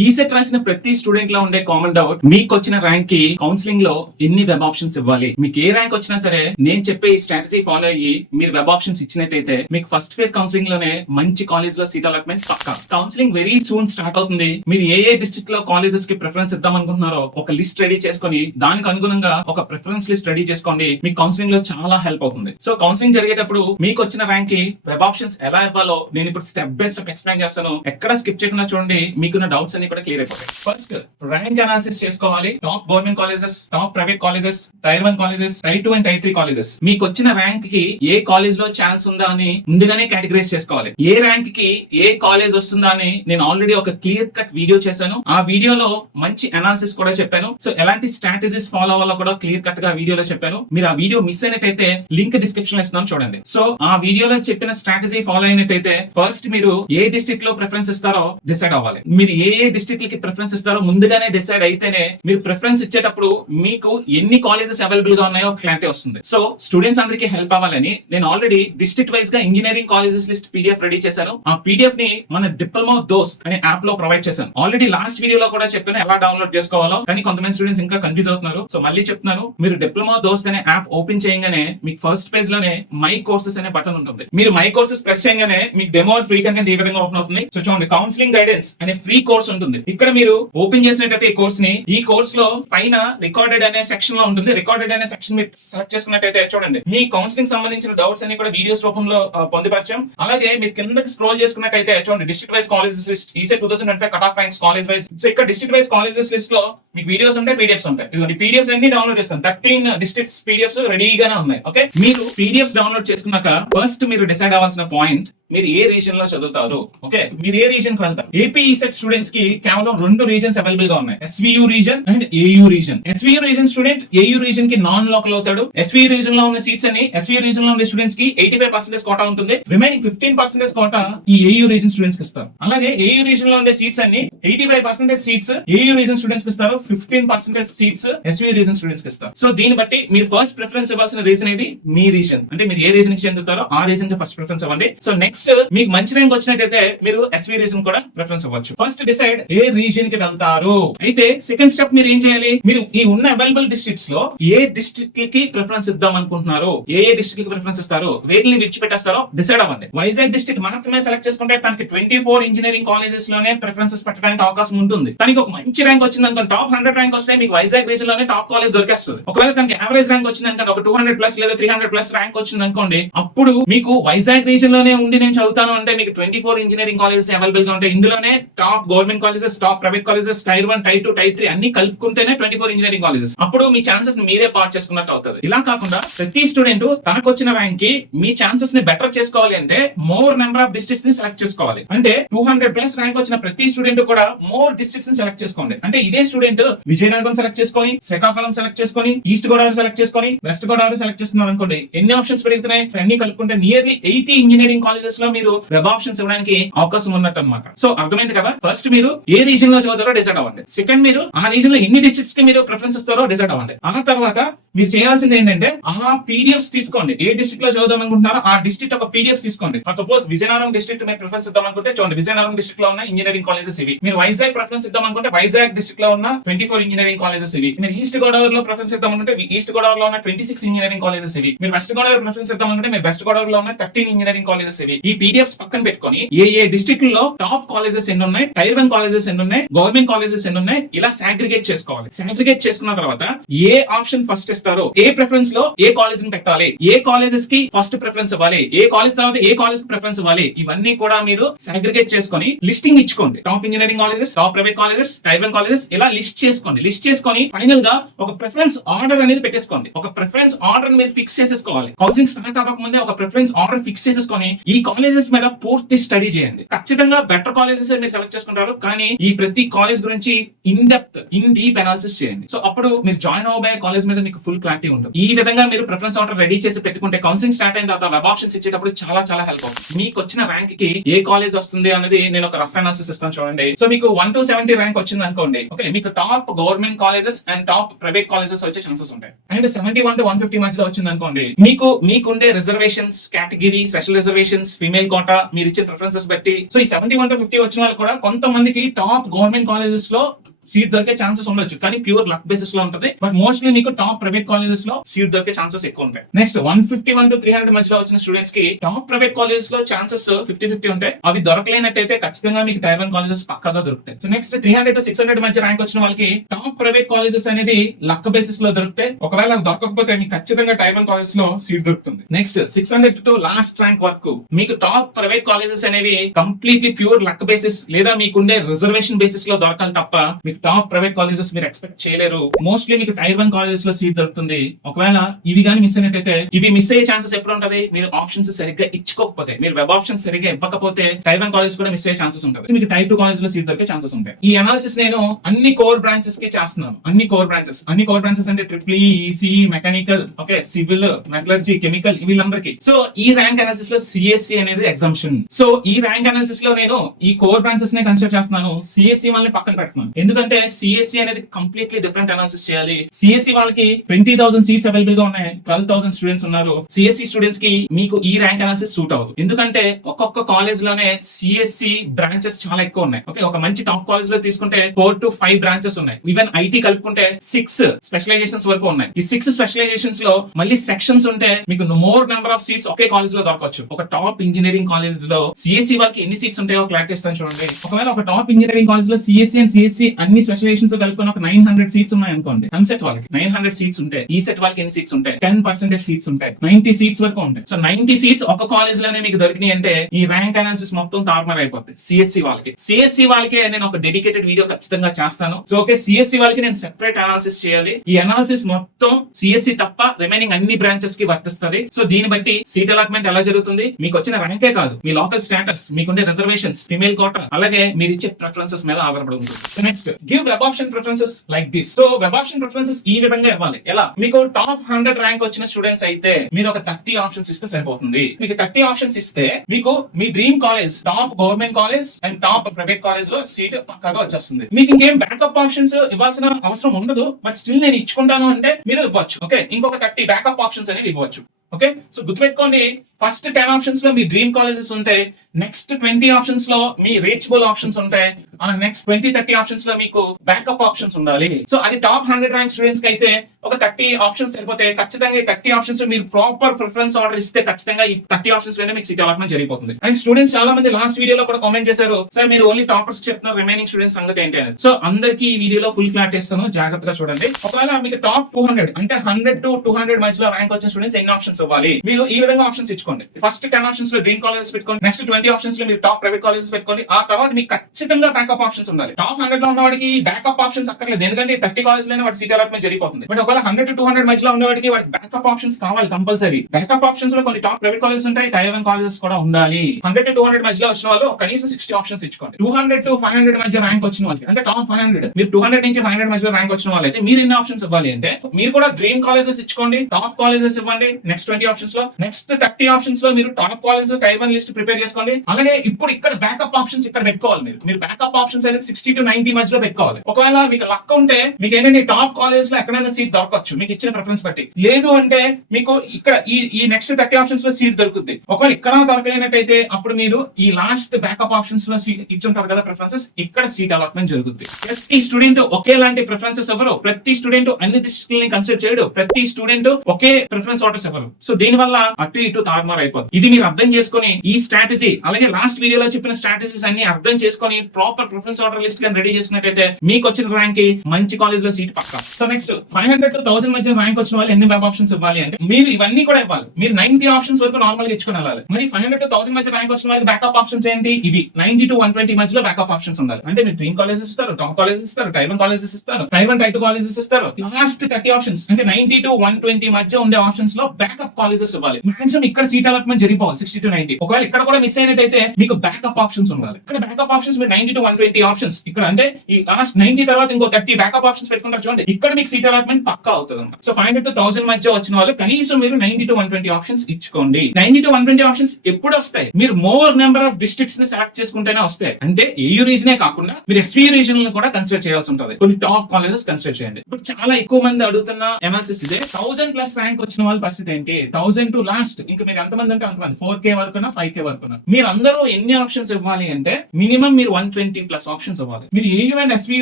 ఈ సెట్ రాసిన ప్రతి స్టూడెంట్లో ఉండే కామన్ డౌట్ మీకు వచ్చిన ర్యాంక్కి కౌన్సిలింగ్లో ఎన్ని వెబ్ ఆప్షన్స్ ఇవ్వాలి? మీకు ఏ ర్యాంక్ వచ్చినా సరే నేను చెప్పే ఈ స్ట్రాటజీ ఫాలో అయ్యి మీరు వెబ్ ఆప్షన్స్ ఇచ్చినట్టయితే మీకు ఫస్ట్ ఫేజ్ కౌన్సిలింగ్లోనే మంచి కాలేజ్లో సీట్ అలాట్మెంట్ పక్క. కౌన్సిలింగ్ వెరీ సూన్ స్టార్ట్ అవుతుంది. మీరు ఏ ఏ డిస్ట్రిక్ట్లో కాలేజెస్కి ప్రిఫరెన్స్ ఇద్దాం అనుకుంటున్నారో ఒక లిస్ట్ రెడీ చేసుకొని దానికి అనుగుణంగా ఒక ప్రిఫరెన్స్ లిస్ట్ రెడీ చేసుకోండి. మీకు కౌన్సిలింగ్లో చాలా హెల్ప్ అవుతుంది. సో కౌన్సిలింగ్ జరిగేటప్పుడు మీకు వచ్చిన ర్యాంక్కి వెబ్ ఆప్షన్స్ ఎలా ఇవ్వాలో నేను ఇప్పుడు స్టెప్ బై స్టెప్ ఎక్స్ప్లెయిన్ చేస్తాను. ఎక్కడ స్కిప్ చేయకుండా చూడండి మీకున్న డౌట్స్ అన్ని కూడా క్లియర్ అయిపోతాయి. ఫస్ట్ ర్యాంక్ అనాలిసిస్ చేసుకోవాలి. Top government colleges top private colleges tier one colleges tier two and tier three colleges మీకు వచ్చిన ర్యాంక్కి ఏ కాలేజ్లో ఛాన్స్ ఉందా అని ముందుగానే కేటగరైజ్ చేసుకోవాలి. ఏ ర్యాంక్కి ఏ కాలేజ్ వస్తుందా అని నేను ఆల్రెడీ ఒక క్లియర్ కట్ వీడియో చేశాను. ఆ వీడియోలో మంచి అనాలిసిస్ కూడా చెప్పాను. సో ఎలాంటి స్ట్రాటజీస్ ఫాలో అవ్వాలో కూడా క్లియర్ కట్గా వీడియోలో చెప్పాను. మీరు ఆ వీడియో మిస్ అయినట్టయితే లింక్ డిస్క్రిప్షన్లో ఇస్తున్నాను చూడండి. సో ఆ వీడియోలో చెప్పిన స్ట్రాటజీ ఫాలో అయినట్టయితే ఫస్ట్ మీరు ఏ డిస్ట్రిక్ట్లో ప్రిఫరెన్స్ ఇస్తారో డిసైడ్ అవ్వాలి. మీరు ఏ ఏ డిస్ట్రిక్ట్కి ప్రిఫరెన్స్ ఇస్తారో ముందుగానే డిసైడ్ అయితేనే మీరు ప్రిఫరెన్స్ ఇచ్చేటప్పుడు మీకు ఎన్ని కాలేజెస్ అవైలబుల్గా ఉన్నాయో క్లారిటీ వస్తుంది. సో స్టూడెంట్స్ అందరికీ హెల్ప్ అవ్వాలని నేను ఆల్రెడీ డిస్ట్రిక్ట్ వైజ్గా engineering colleges list PDF ready చేశాను. ఆ పీడిఎఫ్ని మన డిప్లొమా దోస్ అనే యాప్లో ప్రొవైడ్ చేశాను. ఆల్రెడీ లాస్ట్ వీడియోలో కూడా చెప్పాను ఎలా డౌన్లోడ్ చేసుకోవాలో కానీ కొంతమంది స్టూడెంట్స్ ఇంకా కన్ఫ్యూజ్ అవుతున్నారు. సో మళ్ళీ చెప్తున్నాను మీరు డిప్లొమా దోస్త్ అనే యాప్ ఓపెన్ చేయగానే మీకు ఫస్ట్ పేజ్లోనే మై కోర్సెస్ అనే బటన్ ఉంటుంది. మీరు మై కోర్సెస్ ప్రెస్ చేయగానే మీకు డెమో ఫ్రీ కంటెంట్ ఈ విధంగా ఓపెన్ అవుతుంది. సో చూడండి కౌన్సిలింగ్ గైడెన్స్ అనే ఫ్రీ కోర్స్ ఉంటుంది. ఇక్కడ మీరు ఓపెన్ చేసినట్టయితే ఈ కోర్స్ని ఈ కోర్స్లో పైన రికార్డెడ్ అనే సెక్షన్లో ఉంటుంది. రికార్డెడ్ అనే సెక్షన్ మీరు సెలెక్ట్ చేసుకున్నట్టయితే చూడండి. మీ కౌన్సిలింగ్ సంబంధించిన డౌట్స్ అన్ని కూడా వీడియోస్ రూపంలో ఆ, పొందుపరిచాం. అలాగే మీరు కిందకి స్క్రోల్ చేసుకున్నట్టయితే చూడండి district wise colleges list ఈసే two thousand five cut off ranks college wise so ఇక్కడ డిస్ట్రిక్ట్ వైజ్ కాలేజెస్ లిస్ట్లో మీకు వీడియోస్ ఉంటాయి పీడిఎఫ్స్ ఉంటాయి. ఇదిగోండి పీడిఎఫ్స్ అన్ని డౌన్లోడ్ చేస్తాను థర్టీన్ డిస్ట్రిక్ట్స్ పీడిఎఫ్స్ రెడీగానే ఉన్నాయి. ఓకే మీరు పీడిఎఫ్స్ డౌన్లోడ్ చేసుకున్నాక ఫస్ట్ మీరు డిసైడ్ అవ్వాల్సిన పాయింట్ మీరు ఏ రీజన్లో చదువుతారు. ఓకే మీరు ఏ రీజన్కి వెళ్తారు? ఏపీ ఈసెట్ స్టూడెంట్స్కి కేవలం రెండు రీజన్స్ అవైలబుల్గా ఉన్నాయి SVU region and AU region SVU region student AU రీజన్కి non local అవుతాడు ఎస్వియు రీజన్లో ఉన్న సీట్స్ అని ఎస్వియు రీజన్లో ఉన్న స్టూడెంట్స్కి ఎయిటీ ఫైవ్ పర్సెంటేజ్ కోటా ఉంటుంది రిమైనింగ్ ఫిఫ్టీన్ పర్సెంటేజ్ కోటా ఈ ఏయు రీజన్ స్టూడెంట్స్కి ఇస్తారు అలాగే ఏయు రీజన్లో ఉండే సీట్స్ అన్ని eighty five percentage seats AU region స్టూడెంట్స్కి ఇస్తారు fifteen percentage seats SV region స్టూడెంట్స్కి ఇస్తారు సో దీన్ని బట్టి మీరు ఫస్ట్ ప్రిఫరెన్స్ ఇవ్వాల్సిన రీజన్ ఇది మీ రీజన్ అంటే మీరు ఏ రీజన్కి చెందుతారో ఆ రీజన్కి ఫస్ట్ ప్రిఫరెన్స్ ఇవ్వండి సో నెక్స్ట్ మీకు మంచి ర్యాంక్ వచ్చినట్టయితే మీరు ఎస్వి రీజన్ కూడా ప్రిఫరెన్స్ ఇవ్వచ్చు ఫస్ట్ డిసైడ్ ఏ రీజన్కి వెళ్తారు? అయితే సెకండ్ స్టెప్ మీరు ఏం చేయాలి? మీరు ఈ ఉన్న అవైలబుల్ డిస్ట్రిక్ట్స్లో ఏ డిస్ట్రిక్ట్కి ప్రిఫరెన్స్ ఇద్దాం అనుకుంటున్నారు? ఏ ఏ డిస్ట్రిక్ట్కి ప్రిఫరెన్స్ ఇస్తారు? వేటిని విడిచిపెట్టేస్తారో డిసైడ్ అవ్వండి. వైజాగ్ డిస్ట్రిక్ట్ మాత్రమే సెలెక్ట్ చేసుకుంటే తనకి ట్వంటీ ఫోర్ ఇంజనీరింగ్ కాలేజెస్లోనే ప్రిఫరెన్సెస్ పెట్టడానికి అవకాశం ఉంటుంది. తనకి ఒక మంచి ర్యాంక్ వచ్చింది అనుకోండి. టాప్ హండ్రెడ్ ర్యాంక్ వస్తే మీకు వైజాగ్ రీజన్లోనే టాప్ కాలేజ్ దొరికేస్తుంది. ఒకవేళ తనకి యావరేజ్ ర్యాంక్ వచ్చింది అనుకోండి ఒక టూ హండ్రెడ్ ప్లస్ లేదా త్రీ హండ్రెడ్ ప్లస్ ర్యాంక్ వచ్చింది అనుకోండి అప్పుడు మీకు వైజాగ్ రీజన్లోనే ఉండి నేను చదువుతాను అంటే మీకు ట్వంటీ ఫోర్ ఇంజనీరింగ్ కాలేజెస్ అవైలబుల్గా ఉంటాయి. ఇందులోనే top government colleges top private colleges tier one tier two tier three అన్ని కలుపుకుంటేనే ట్వంటీ ఫోర్ ఇంజనీరింగ్ కాలేజెస్ అప్పుడు మీ ఛాన్సెస్ మీరే పాట్ చేసుకున్నట్టు అవుతుంది. ఇలా కాకుండా ప్రతి స్టూడెంట్ తనకు వచ్చిన ర్యాంక్కి మీ ఛాన్సెస్ని బెటర్ చేసుకోవాలి అంటే మోర్ నెంబర్ ఆఫ్ డిస్ట్రిక్ట్స్ని సెలెక్ట్ చేసుకోవాలి. అంటే టూ హండ్రెడ్ ప్లస్ ర్యాంక్ వచ్చిన ప్రతి స్టూడెంట్ కూడా మోర్ డిస్ట్రిక్ట్స్ని సెలెక్ట్ చేసుకోండి. అంటే ఇదే స్టూడెంట్ విజయనగరం సెలెక్ట్ చేసుకొని శ్రీకాకుళం సెలెక్ట్ చేసుకొని ఈస్ట్ గోదావరి సెలెక్ట్ చేసుకొని వెస్ట్ గోదావరి సెలెక్ట్ చేసుకున్నారు అనుకోండి ఎన్ని ఆప్షన్స్ పెరుగుతున్నాయి? అన్ని కలుపుకుంటే నియర్లీ ఎయిటీ ఇంజనీరింగ్ కాలేజెస్లో మీరు వెబ్ ఆప్షన్స్ ఇవ్వడానికి అవకాశం ఉన్నట్టు అనమాట సో అర్థమైంది కదా? ఫస్ట్ మీరు ఏ రీజన్లో చదువుతారో డిసైడ్ అవ్వండి. సెకండ్ మీరు ఆ రీజన్లో ఎన్ని డిస్ట్రిక్ట్స్కి మీరు ప్రిఫరెన్స్ ఇస్తారో డిసైడ్ అవ్వండి. ఆ తర్వాత మీరు చేయాల్సింది ఏంటంటే ఆ పీడిఎఫ్స్ తీసుకోండి. ఏ డిస్ట్రిక్ట్లో చదువుదాం అనుకుంటున్నారో ఆ డిస్ట్రిక్ట్ ఒక పీడిఎఫ్ తీసుకోండి. ఫర్ సపోజ్ విజయనగరం డిస్ట్రిక్ట్ మీరు ప్రిఫరెన్స్ ఇద్దాం అనుకుంటే చూడండి విజయనగరం డిస్ట్రిక్ట్లో ఉన్న ఇంజనీరింగ్ కాలేజెస్ ఇవి. మీరు వైజాగ్ ప్రిఫరెన్స్ ఇద్దాం అనుకుంటే వైజాగ్ డిస్ట్రిక్ట్లో ఉన్న ట్వంటీ ఫోర్ ఇంజనీరింగ్ కాలేజెస్ ఇవి. మీరు ఈస్ట్ గోదావరిలో ప్రిఫరెన్స్ ఇద్దాం అనుకుంటే ఈస్ట్ గోదావరిలో ఉన్న ట్వంటీ సిక్స్ ఇంజనీరింగ్ కాలేజెస్ ఇవి. మీరు వెస్ట్ గోదావరి ప్రిఫరెన్స్ ఇద్దాం అనుకుంటే మీరు వెస్ట్ గోదావరిలో ఉన్న థర్టీన్ ఇంజనీరింగ్ కాలేజెస్ ఇవి. ఈ పీడిఎఫ్స్ పక్కన పెట్టుకొని ఏ ఏ డిస్ట్రిక్ట్లో టాప్ కాలేజెస్ ఎన్ని ఉన్నాయి టైర్ వన్ కాలేజెస్ ఎన్ని ఉన్నాయి గవర్నమెంట్ కాలేజెస్ ఎన్ని ఉన్నాయి ఇలా సాగ్రిగేట్ చేసుకోవాలి. సాగ్రిగేట్ చేసుకున్న తర్వాత ఏ ఆప్షన్ ఫస్ట్ ఇస్తారో ఏ ప్రిఫరెన్స్లో ఏ కాలేజ్ని పెట్టాలి? ఏ కాలేజెస్కి ఫస్ట్ ప్రిఫరెన్స్ ఇవ్వాలి? ఏ కాలేజ్ తర్వాత ఏ కాలేజ్ ప్రిఫరెన్స్ ఇవ్వాలి? ఇవన్నీ కూడా మీరు సెగ్రిగేట్ చేసుకొని లిస్టింగ్ ఇచ్చుకోండి. Top engineering colleges top private colleges tier colleges ఇలా లిస్ట్ చేసుకోండి. లిస్ట్ చేసుకొని ఫైనల్గా ఒక ప్రిఫరెన్స్ ఆర్డర్ అనేది పెట్టేసుకోండి. ఒక ప్రిఫరెన్స్ ఆర్డర్ మీరు ఫిక్స్ చేసేసుకోవాలి. కౌన్సిలింగ్ స్టార్ట్ అవ్వకముందే ఒక ప్రిఫరెన్స్ ఆర్డర్ ఫిక్స్ చేసేసుకొని ఈ కాలేజెస్ మీద పూర్తి స్టడీ చేయండి. ఖచ్చితంగా బెటర్ కాలేజెస్ మీరు సెలెక్ట్ చేసుకుంటారు కానీ ఈ ప్రతి కాలేజ్ గురించి in depth in deep analysis చేయండి. సో అప్పుడు మీరు జాయిన్ అవబోయే కాలేజ్ మీద మీకు ఫుల్ క్లారిటీ ఉంటుంది. ఈ విధంగా మీరు ప్రిఫరెన్స్ ఆర్డర్ రెడీ చేసి పెట్టుకుంటే కౌన్సిలింగ్ స్టార్ట్ అయిన తర్వాత వెబ్ ఆప్షన్స్ ఇచ్చేటప్పుడు చాలా చాలా హెల్ప్ అవుతుంది. మీకు వచ్చిన ర్యాంక్కి ఏ కాలేజ్ వస్తుంది అనేది నేను ఒక రఫ్ అనాలిసిస్ ఇస్తాను చూడండి. సో మీకు వన్ టు సెవెంటీ ర్యాంక్ వచ్చింది అనుకోండి. ఓకే మీకు top top government colleges and top private colleges వచ్చే ఛాన్సెస్ ఉంటాయి. And seventy one to one fifty మధ్యలో వచ్చింది అనుకోండి. మీకు మీకుండే reservations category special reservations female quota మీరు ఇచ్చే ప్రిఫరెన్సెస్ బట్టి. సో ఈ సెవెంటీ వన్ టు ఫిఫ్టీ వచ్చిన వాళ్ళు కూడా కొంతమందికి టాప్ గవర్నమెంట్ కాలేజెస్లో సీట్ దొరికే ఛాన్సెస్ ఉండొచ్చు. కానీ ప్యూర్ లక్ బేసిస్లో ఉంటుంది. బట్ మోస్ట్లీ మీకు టాప్ ప్రైవేట్ కాలేజెస్లో సీట్ దొరికే ఛాన్సెస్ ఎక్కువ ఉంటాయి. Next one fifty one to three hundred మధ్యలో వచ్చిన స్టూడెంట్స్కి టాప్ ప్రైవేట్ కాలేజెస్లో ఛాన్సెస్ ఫిఫ్టీ ఫిఫ్టీ ఉంటాయి. అవి దొరకలేనట్టయితే ఖచ్చితంగా మీకు టైర్ వన్ కాలేజెస్ పక్కగా దొరుకుతాయి. So next three hundred to six hundred మధ్య ర్యాంక్ వచ్చిన వాళ్ళకి టాప్ ప్రైవేట్ కాలేజెస్ అనేది లక్ బేసిస్లో దొరుకుతాయి ఒకవేళ దొరకకపోతే మీకు ఖచ్చితంగా టైర్ వన్ కాలేజ్లో సీట్ దొరుకుతుంది. Next six hundred to last rank వరకు మీకు టాప్ ప్రైవేట్ కాలేజెస్ అనేవి కంప్లీట్లీ ప్యూర్ లక్ బేసిస్ లేదా మీకుండే రిజర్వేషన్ బేసిస్లో దొరకాలి తప్ప మీకు టాప్ ప్రైవేట్ కాలేజెస్ మీరు ఎక్స్పెక్ట్ చేయలేరు. మోస్ట్లీ మీకు టైర్ వన్ కాలేజెస్లో సీట్ దొరుకుతుంది. ఒకవేళ ఇవి కానీ మిస్ అయినట్టయితే ఇవి మిస్ అయ్యే ఛాన్సెస్ ఎప్పుడు ఉంటది మీరు ఆప్షన్స్ సరిగ్గా ఇచ్చుకోకపోతే మీరు వెబ్ ఆప్షన్స్ సరిగ్గా ఇవ్వకపోతే టైర్ వన్ కాలేజ్ కూడా మిస్ అయ్యే ఛాన్సెస్ ఉంటుంది. మీకు టైప్ టూ కాలేజ్లో సీట్ దొరికే ఛాన్సెస్ ఉంటాయి. ఈ అనాలిసిస్ నేను అన్ని కోర్ బ్రాంచెస్కి చేస్తున్నాను. అన్ని కోర్ బ్రాంచెస్ అన్ని కోర్ బ్రాంచెస్ అంటే triple EC mechanical okay civil metallurgy chemical వీళ్ళందరికీ. సో ఈ ర్యాంక్ అనాలిసిస్లో సిఎస్సి అనేది ఎగ్జామ్షన్ సో ఈ ర్యాంక్ అనాలిసిస్లో నేను ఈ కోర్ బ్రాంచెస్ నే కన్సిడర్ చేస్తున్నాను. సిఎస్సి వాళ్ళని పక్కన పెడుతున్నాను. ఎందుకంటే సిఎస్సి అనేది కంప్లీట్లీ డిఫరెంట్ అనాలిసిస్ చేయాలి. సిఎస్సి వాళ్ళకి ట్వంటీ థౌసండ్ సీట్స్ అవైలబుల్గా ఉన్నాయి. ట్వెల్వ్ థౌసండ్ స్టూడెంట్స్ ఉన్నారు. సిఎస్సి స్టూడెంట్స్కి మీకు ఈ ర్యాంక్ అనాలిసిస్ సూట్ అవ్వదు. ఎందుకంటే ఒక్కొక్క కాలేజ్లోనే సిఎస్సి బ్రాంచెస్ చాలా ఎక్కువ ఉన్నాయి. ఓకే ఒక మంచి టాప్ కాలేజ్లో తీసుకుంటే ఫోర్ టు ఫైవ్ బ్రాంచెస్ ఉన్నాయి. ఈవెన్ ఐటీ కలుపుకుంటే సిక్స్ స్పెషలైజేషన్స్ వరకు ఉన్నాయి. ఈ సిక్స్ స్పెషలైజేషన్స్లో మళ్ళీ సెక్షన్స్ ఉంటే మీకు మోర్ నెంబర్ ఆఫ్ సీట్స్ ఒకే కాలేజ్లో దొరకవచ్చు. ఒక టాప్ ఇంజనీరింగ్ కాలేజ్లో సిఎస్సి వాళ్ళకి ఎన్ని సీట్స్ ఉంటాయో క్లారిటీ ఇస్తాను చూడండి. ఒకవేళ ఒక టాప్ ఇంజనీరింగ్ కాలేజ్లో సిఎస్సి అండ్ సిఎస్సి అన్ని అన్ని స్పెషలైజేషన్స్ కలుపుకొని ఒక నైన్ హండ్రెడ్ సీట్స్ ఉన్నాయి అనుకోండి. కన్సెట్ వాళ్ళకి. నైన్ హండ్రెడ్ సీట్స్ ఉంటాయి ఈ సెట్ వాళ్ళకి ఎన్ని సీట్స్ ఉంటాయి? టెన్ పర్సెంటేజ్ సీట్స్ ఉంటాయి. నైన్టీ సీట్స్ వరకు ఉంటాయి. సో నైన్టీ సీట్స్ ఒక కాలేజ్లోనే మీకు దొరికినాయి అంటే ఈ ర్యాంక్ అనాలిసిస్ మొత్తం తారుమారు అయిపోతుంది సిఎస్సి వాళ్ళకి. సిఎస్సి వాళ్ళకే నేను ఒక డెడికేటెడ్ వీడియో ఖచ్చితంగా చేస్తాను. సో ఓకే సిఎస్సి వాళ్ళకి నేను సెపరేట్ అనాలిసిస్ చేయాలి. ఈ అనాలిసిస్ మొత్తం సిఎస్సి తప్ప రిమైనింగ్ అన్ని బ్రాంచెస్కి వర్తిస్తుంది. సో దీన్ని బట్టి సీట్ అలాట్మెంట్ ఎలా జరుగుతుంది? మీకు వచ్చిన ర్యాంకే కాదు. మీ లోకల్ స్టేటస్ మీకుండే రిజర్వేషన్స్ ఫిమేల్ కోటా అలాగే మీరు ఇచ్చే ప్రిఫరెన్సెస్ మీద ఆధారపడి ఉంటుంది. Next give web option preferences like this so web option preferences ఈ విధంగా ఇవ్వాలి. ఎలా? మీకు టాప్ హండ్రెడ్ ర్యాంక్ వచ్చిన స్టూడెంట్స్ అయితే మీరు ఒక థర్టీ ఆప్షన్స్ ఇస్తే సరిపోతుంది. మీకు థర్టీ ఆప్షన్స్ ఇస్తే మీకు మీ dream college top government college and top private కాలేజ్లో సీట్ పక్కాగా వచ్చేస్తుంది. మీకు ఇంకేం బ్యాకప్ ఆప్షన్స్ ఇవ్వాల్సిన అవసరం ఉండదు బట్ స్టిల్ నేను ఇచ్చుకుంటాను అంటే మీరు ఇవ్వచ్చు. ఓకే ఇంకొక థర్టీ బ్యాకప్ ఆప్షన్స్ అనేవి ఇవ్వచ్చు. ఓకే? సో గుర్తుపెట్టుకోండి ఫస్ట్ టెన్ ఆప్షన్స్లో మీ డ్రీమ్ కాలేజెస్ ఉంటాయి నెక్స్ట్ ట్వంటీ ఆప్షన్స్లో మీ రీచబుల్ ఆప్షన్స్ ఉంటాయి ఆ నెక్స్ట్ ట్వంటీ థర్టీ ఆప్షన్స్లో మీకు బ్యాకప్ ఆప్షన్స్ ఉండాలి. సో అది టాప్ హండ్రెడ్ ర్యాంక్ స్టూడెంట్స్కి అయితే ఒక థర్టీ ఆప్షన్స్ సరిపోతే ఖచ్చితంగా ఈ థర్టీ ఆప్షన్స్ మీరు ప్రాపర్ ప్రిఫరెన్స్ ఆర్డర్ ఇస్తే ఖచ్చితంగా ఈ థర్టీ ఆప్షన్స్లోనే మీకు సీట్ అలాట్మెంట్ జరిగిపోతుంది. అండ్ స్టూడెంట్స్ చాలా మంది లాస్ట్ వీడియోలో కూడా కామెంట్ చేశారు సార్ మీరు ఓన్లీ టాపర్స్ చెప్తున్నారు రిమైనింగ్ స్టూడెంట్స్ సంగతి ఏంటి? అని. సో అందరికీ ఈ వీడియోలో ఫుల్ ఫ్లాట్ ఇస్తాను జాగ్రత్తగా చూడండి. ఒకవేళ మీకు టాప్ టూ హండ్రెడ్ అంటే హండ్రెడ్ టు టూ హండ్రెడ్ మధ్యలో ర్యాంక్ వచ్చిన స్టూడెంట్స్ ఎన్ని ఆప్షన్స్ ఇవ్వాలి. మీరు ఈ విధంగా ఆప్షన్స్ ఇచ్చుకోండి. ఫస్ట్ టెన్ ఆప్షన్స్లో డ్రీమ్ కాలేజెస్ పెట్టుకోండి నెక్స్ట్ ట్వంటీ ఆప్షన్స్లో మీరు టాప్ ప్రైవేట్ కాలేజెస్ పెట్టుకోండి ఆ తర్వాత మీకు ఖచ్చితంగా బ్యాకప్ ఆప్షన్స్ ఉండాలి. టాప్ హండ్రెడ్లో ఉన్నవాడికి బ్యాకప్ ఆప్షన్స్ అక్కర్లేదు. ఎందుకంటే థర్టీ కాలేజ్లోనే వాడి సీట్ అలాట్మెంట్ జరిగిపోతుంది. బట్ ఒకవేళ హండ్రెడ్ టు టూ హండ్రెడ్ మధ్యలో ఉన్నవాడికి వాడికి బ్యాకప్ ఆప్షన్స్ కావాలి కంపల్సరీ బ్యాకప్ ఆప్షన్స్లో కొన్ని టాప్ ప్రైవేట్ కాలేజెస్ ఉంటాయి. టైవన్ కాలేజెస్ కూడా ఉండాలి. హండ్రెడ్ టు టూ హండ్రెడ్ మధ్యలో వచ్చిన వాళ్ళు కనీసం సిక్స్టీ ఆప్షన్స్ ఇచ్చుకోండి. Two hundred to five hundred మధ్య ర్యాంక్ వచ్చిన వాళ్ళకి అంటే టాప్ ఫైవ్ హండ్రెడ్ మీరు టూ హండ్రెడ్ నుంచి ఫైవ్ హండ్రెడ్ మధ్యలో ర్యాంక్ వచ్చిన వాళ్ళైతే మీరు ఎన్ని ఆప్షన్స్ ఇవ్వాలి అంటే మీరు కూడా డ్రీమ్ కాలేజెస్ ఇచ్చుకోండి టాప్ కాలేజెస్ ఇవ్వండి నెక్స్ట్ ట్వంటీ ఆప్షన్స్లో. నెక్స్ట్ థర్టీ ఆప్షన్స్లో మీరు top college type one list prepare చేసుకోండి. అలాగే ఇప్పుడు ఇక్కడ బ్యాకప్ ఆప్షన్స్ ఇక్కడ పెట్టుకోవాలి మీరు. మీరు బ్యాకప్ ఆప్షన్స్ అయితే సిక్స్టీ టు నైన్టీ మధ్యలో పెట్టుకోవాలి. ఒకవేళ మీకు లక్ ఉంటే మీకు ఏంటంటే టాప్ కాలేజ్లో ఎక్కడైనా సీట్ దొరకచ్చు. మీకు ఇచ్చిన ప్రిఫరెన్స్ బట్టి. లేదు అంటే మీకు ఇక్కడ ఈ ఈ నెక్స్ట్ థర్టీ ఆప్షన్స్లో సీట్ దొరుకుతుంది ఒకవేళ ఇక్కడ దొరకలేనట్టయితే అప్పుడు మీరు ఈ లాస్ట్ బ్యాకప్ ఆప్షన్స్లో సీట్ ఇచ్చుంటారు కదా ప్రిఫరెన్సెస్ ఇక్కడ సీట్ అలాట్మెంట్ జరుగుతుంది ప్రతి స్టూడెంట్ ఒకేలాంటి ప్రిఫరెన్సెస్ ఎవరు? ప్రతి స్టూడెంట్ అన్ని డిస్ట్రిక్ట్ కన్సిడర్ చేయడు. ప్రతి స్టూడెంట్ ఒకే ప్రిఫరెన్స్ ఆర్డర్స్ ఎవరు? సో దీని వల్ల అటు ఇటు తారుమారు అయిపోతుంది ఇది మీరు అర్థం చేసుకొని ఈ స్ట్రాటజీ అలాగే లాస్ట్ వీడియోలో చెప్పిన స్ట్రాటజీస్ అన్ని అర్థం చేసుకొని ప్రాపర్ ప్రిఫరెన్స్ ఆర్డర్ లిస్ట్ కానీ రెడీ చేసుకున్నట్టయితే మీకు వచ్చిన ర్యాంక్కి మంచి కాలేజ్లో సీట్ పక్క. So next five hundred to thousand మధ్య ర్యాంక్ వచ్చిన వాళ్ళు ఎన్ని వెబ్ ఆప్షన్స్ ఇవ్వాలి అంటే మీరు ఇవన్నీ కూడా ఇవ్వాలి. మీరు నైన్టీ ఆప్షన్స్ వరకు నార్మల్గా ఇచ్చుకుని వెళ్ళాలి. మరి ఫైవ్ హండ్రెడ్ టు థౌసండ్ మధ్య ర్యాంక్ వచ్చిన వాళ్ళకి బ్యాకప్ ఆప్షన్స్ ఏంటి? ఇవి నైన్టీ టు వన్ ట్వంటీ మధ్యలో బ్యాకప్ ఆప్షన్స్ ఉండాలి. అంటే మీరు డ్రీమ్ కాలేజెస్ ఇస్తారు టాప్ కాలేజెస్ ఇస్తారు టైవన్ కాలేజెస్ ఇస్తారు tier one tier two colleges ఇస్తారు. లాస్ట్ థర్టీ ఆప్షన్స్ అంటే నైన్టీ టు వన్ ట్వంటీ మధ్య ఉండే ఆప్షన్స్లో బ్యాకప్ కాలేజెస్ ఇవ్వాలి మాక్సిమం ఇక్కడ సీట్ అలాట్మెంట్ జరిగిపోవాలి సిక్స్టీ టు నైన్టీ ఒకవేళ ఇక్కడ కూడా మిస్ అయినట్టయితే మీకు బ్యాకప్ ఆప్షన్స్ ఉండాలి. ఇక్కడ బ్యాకప్ ఆప్షన్స్ మీరు ninety to one twenty options ఇక్కడ అంటే ఈ లాస్ట్ నైన్టీ తర్వాత ఇంకో థర్టీ బ్యాకప్ ఆప్షన్స్ పెట్టుకుంటారు చూడండి. ఇక్కడ మీకు సీట్ అలాట్మెంట్ పక్క పక్కా అవుతుంది so five hundred to thousand మధ్య వచ్చిన వాళ్ళు కనీసం మీరు ninety to one twenty options ఇచ్చుకోండి. Ninety to one twenty options ఎప్పుడు వస్తాయి? మీరు మోర్ నెంబర్ ఆఫ్ డిస్ట్రిక్ట్స్ని సెలెక్ట్ చేసుకుంటేనే వస్తాయి. అంటే ఏయూ రీజనే కాకుండా మీరు ఎస్వీ రీజన్ కూడా కన్సిడర్ చేయాల్సి ఉంటుంది. కొన్ని టాప్ కాలేజెస్ కన్సిడర్ చేయండి. ఇప్పుడు చాలా ఎక్కువ మంది అడుగుతున్న అనాలిసిస్ ఇదే. థౌసండ్ ప్లస్ ర్యాంక్ వచ్చిన వాళ్ళ పరిస్థితి ఏంటి? థౌసండ్ టు లాస్ట్ ఇంకా మీరు ఎంతమంది అంటే అంతమంది. ఫోర్ కే వరకు ఫైవ్ కే వరకు మీరు అందరూ ఎన్ని ఆప్షన్స్ ఇవ్వాలి అంటే మినిమం మీరు వన్ ట్వంటీ ప్లస్ ఆప్షన్స్ ఇవ్వాలి. మీరు ఏయూ అండ్ ఎస్వీ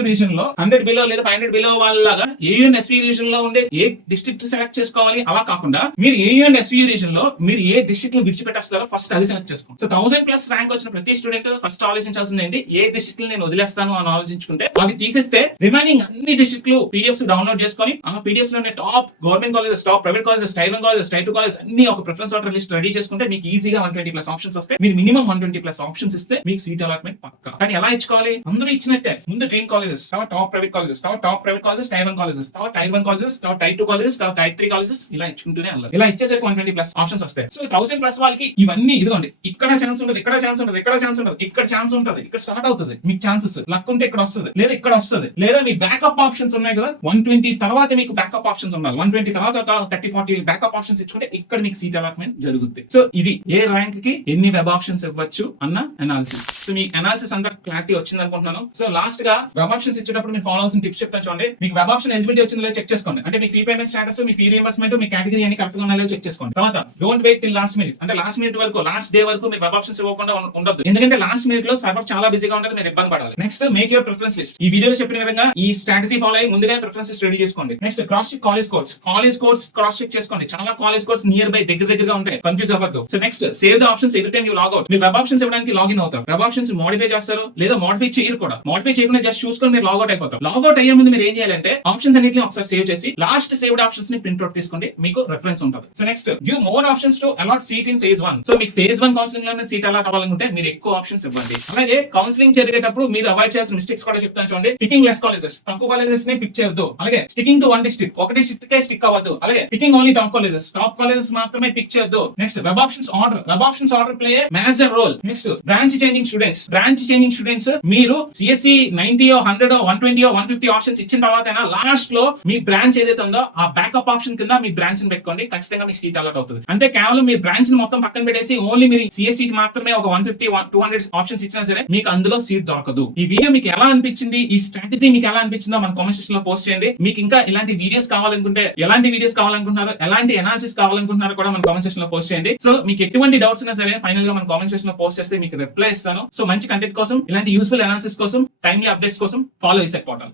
రీజన్లో హండ్రెడ్ బిలో లేదా ఫైవ్ హండ్రెడ్ బిలో వాళ్ళలాగా ఏయూ అండ్ ఎస్వీ రీజన్లో ఉండే ఏ డిస్ట్రిక్ట్ సెలెక్ట్ చేసుకోవాలి? అలా కాకుండా మీరు ఏయూ అండ్ ఎస్వీ రీజన్లో మీరు ఏ డిస్ట్రిక్ట్లో విడిచిపెట్టేస్తారో ఫస్ట్ అది సెలెక్ట్ చేసుకోండి. సో థౌసండ్ ప్లస్ ర్యాంక్ వచ్చిన ప్రతి స్టూడెంట్ ఫస్ట్ ఆలోచించాల్సింది ఏంటి? ఏ డిస్ట్రిక్ట్ నేను వదిలేస్తాను అని ఆలోచించుకుంటే అవి తీసేస్తే రిమైనింగ్ అన్ని డిస్ట్రిక్ట్లు పీడిఎఫ్స్ డౌన్లోడ్ చేసుకొని ఆ పీడిఎఫ్స్లోనే top government colleges top private colleges tier colleges tier అన్ని ఒక ప్రిఫరెన్స్ ఆర్డర్ లిస్ట్ రెడీ చేసుకుంటే మీకు ఈజీగా వన్ ట్వంటీ ప్లస్ ఆప్షన్స్ వస్తే మీరు minimum one twenty plus options ఇస్తే మీకు సీట్ అలాట్మెంట్ పక్క. కానీ ఎలా ఇచ్చుకోవాలి? అందరూ ఇచ్చినట్టే. ముందు డ్రీమ్ కాలేజెస్ తర్వాత టాప్ ప్రైవేట్ కాలేజెస్ తర్వాత top private colleges tier one colleges తర్వాత టైర్ వన్ కాలేజెస్ తర్వాత టైర్ టూ కాలేజెస్ తర్వాత టైర్ త్రీ కాలేజెస్ ఇలా ఇచ్చుకుంటూనే వెళ్ళాలి. ఇలా ఇచ్చేసరికి వన్ ట్వంటీ ప్లస్ ఆప్షన్స్ వస్తాయి. సో థౌసండ్ ప్లస్ వాళ్ళకి ఇవన్నీ ఇదిగోండి. ఇక్కడ ఛాన్స్ ఉంటుంది ఇక్కడ ఛాన్స్ ఉంటుంది ఇక్కడ ఛాన్స్ ఉంటుంది ఇక్కడ ఛాన్స్ ఉంటుంది ఇక్కడ స్టార్ట్ అవుతుంది. మీకు ఛాన్సెస్ లక్ ఉంటే ఇక్కడ వస్తుంది లేదా ఇక్కడ వస్తుంది లేదా మీ బ్యాకప్ ఆప్షన్స్ ఉన్నాయి కదా వన్ ట్వంటీ తర్వాత మీకు బ్యాకప్ ఆప్షన్స్ ఉండాలి. వన్ ట్వంటీ తర్వాత థర్టీ ఫార్టీ బ్యాకప్ ఆప్షన్స్ ఇచ్చుకుంటే ఇక్కడ మీకు సీట్ అలాట్మెంట్ జరుగుతుంది సో ఇది ఏ ర్యాంక్కి ఎన్ని వెబ్ ఆప్షన్స్ ఇవ్వచ్చు అన్న అనాలిసిస్ సో మీ అనాలిసిస్ అంతా క్లారిటీ వచ్చింది అనుకుంటున్నాను సో లాస్ట్గా వెబ్ ఆప్షన్స్ ఇచ్చేటప్పుడు మీరు ఫాలో అవ్వాల్సిన టిప్స్ చెప్తాను చూడండి. మీకు వెబ్ ఆప్షన్ ఎలిజిబిలిటీ వచ్చిందో లేదో చెక్ చేసుకోండి. అంటే మీ ఫీ పేమెంట్ స్టాటస్ మీ ఫీ రియంబర్స్మెంట్ మీ కేటగిరీ అని కరెక్ట్గా ఉన్నాయో చెక్ చేసుకోండి. తర్వాత don't wait till last minute అంటే లాస్ట్ మినిట్ వరకు లాస్ట్ డే వరకు మీరు వెబ్ ఆప్షన్స్ ఇవ్వకుండా ఉం- ఉండొద్దు. ఎందుకంటే లాస్ట్ మినిట్లో సర్వర్ చాలా బిజీగా ఉంటుంది మీరు ఇబ్బంది పడాలి. Next make your preference list ఈ వీడియోలో చెప్పిన విధంగా ఈ స్ట్రాటజీ ఫాలో అయ్యి ముందుగా ప్రిఫరెన్స్ రెడీ చేసుకోండి. Next cross check college course college course cross check చేసుకోండి. చాలా కాలేజ్ కోర్స్ నియర్ బై దగ్గర దగ్గరగా ఉంటాయి. కన్ఫ్యూజ్ అవ్వద్దు. So next save the options every time you log out మీరు వెబ్ ఆప్షన్స్ ఇవ్వడానికి లాగిన్ అవుతారు. వెబ్ ఆప్షన్స్ మోడిఫై చేస్తారు. లేదా మోడిఫై చేయరు కూడా. మోడిఫై చేయకుండా జస్ట్ చూసుకొని మీరు లాగౌట్ అయిపోతారు. లాగౌట్ అయ్యే ముందు మీరు ఏం చేయాలంటే ఆప్షన్స్ అన్నింటిని ఒకసారి సేవ్ చేసి లాస్ట్ సేవ్డ్ ఆప్షన్స్ని ప్రింట్ అవుట్ తీసుకోండి. మీకు రెఫరెన్స్ ఉంటుంది. So next give more options to allot seat in phase one so మీకు ఫేజ్ వన్ కౌన్సిలింగ్లోనే సీట్ అలాట్ అవ్వాలనుకుంటే మీరు ఎక్కువ ఆప్షన్స్ ఇవ్వండి. అలాగే కౌన్సిలింగ్ జరిగేటప్పుడు మీరు అవాయిడ్ చేయాల్సిన మిస్టేక్స్ కూడా చెప్తాను చూడండి. పికింగ్ లెస్ కాలేజెస్ తక్కువ కాలేజెస్ని పిక్ చేయొద్దు. అలాగే స్టికింగ్ టు వన్ డిస్ట్రిక్ట్ ఒక డిస్ట్రిక్ట్ కే స్టిక్ అవ్వద్దు. అలాగే picking only top colleges top colleges మాత్రమే పిక్ చేయొద్దు. Next web options order web options order play major role next branch changing students branch changing students మీరు CSE ninety hundred one twenty one fifty options ఇచ్చిన తర్వాత లాస్ట్లో మీ branch ఏదైతే ఉందో ఆ backup option కింద మీ బ్రాంచ్ని పెట్టుకోండి. ఖచ్చితంగా మీ సీట్ అలర్ట్ అవుతుంది. అంటే కేవలం మీ బ్రాంచ్ని మొత్తం పక్కన పెట్టేసి ఓన్లీ మీరు సిఎస్సి మాత్రమే ఒక one fifty two hundred options ఇచ్చినా సరే మీకు అందులో సీట్ దొరకదు. ఈ వీడియో మీకు ఎలా అనిపించింది? ఈ స్ట్రాటజీ మీకు ఎలా అనిపించిందో మన కామెంట్ సెక్షన్లో పోస్ట్ చేయండి. మీకు ఇంకా ఇలాంటి వీడియోస్ కావాలనుకుంటే ఎలాంటి వీడియోస్ కావాలనుకుంటున్నారు ఎలాంటి అనాలిసిస్ కావాలనుకుంటున్నారు కూడా మన కామెంట్ సెక్షన్లో పోస్ట్ చేయండి. సో మీకు ఎటువంటి డౌట్స్ ఉన్నా సరే ఫైనల్గా మన కామెంట్ సెక్షన్లో పోస్ట్ చేస్తే మీకు రిప్లై ఇస్తాను. సో మంచి కంటెంట్ కోసం ఇలాంటి యూస్ఫుల్ అనాలిసిస్ కోసం టైమ్లీ అప్డేట్స్ కోసం ఫాలో చేసే పోర్టల్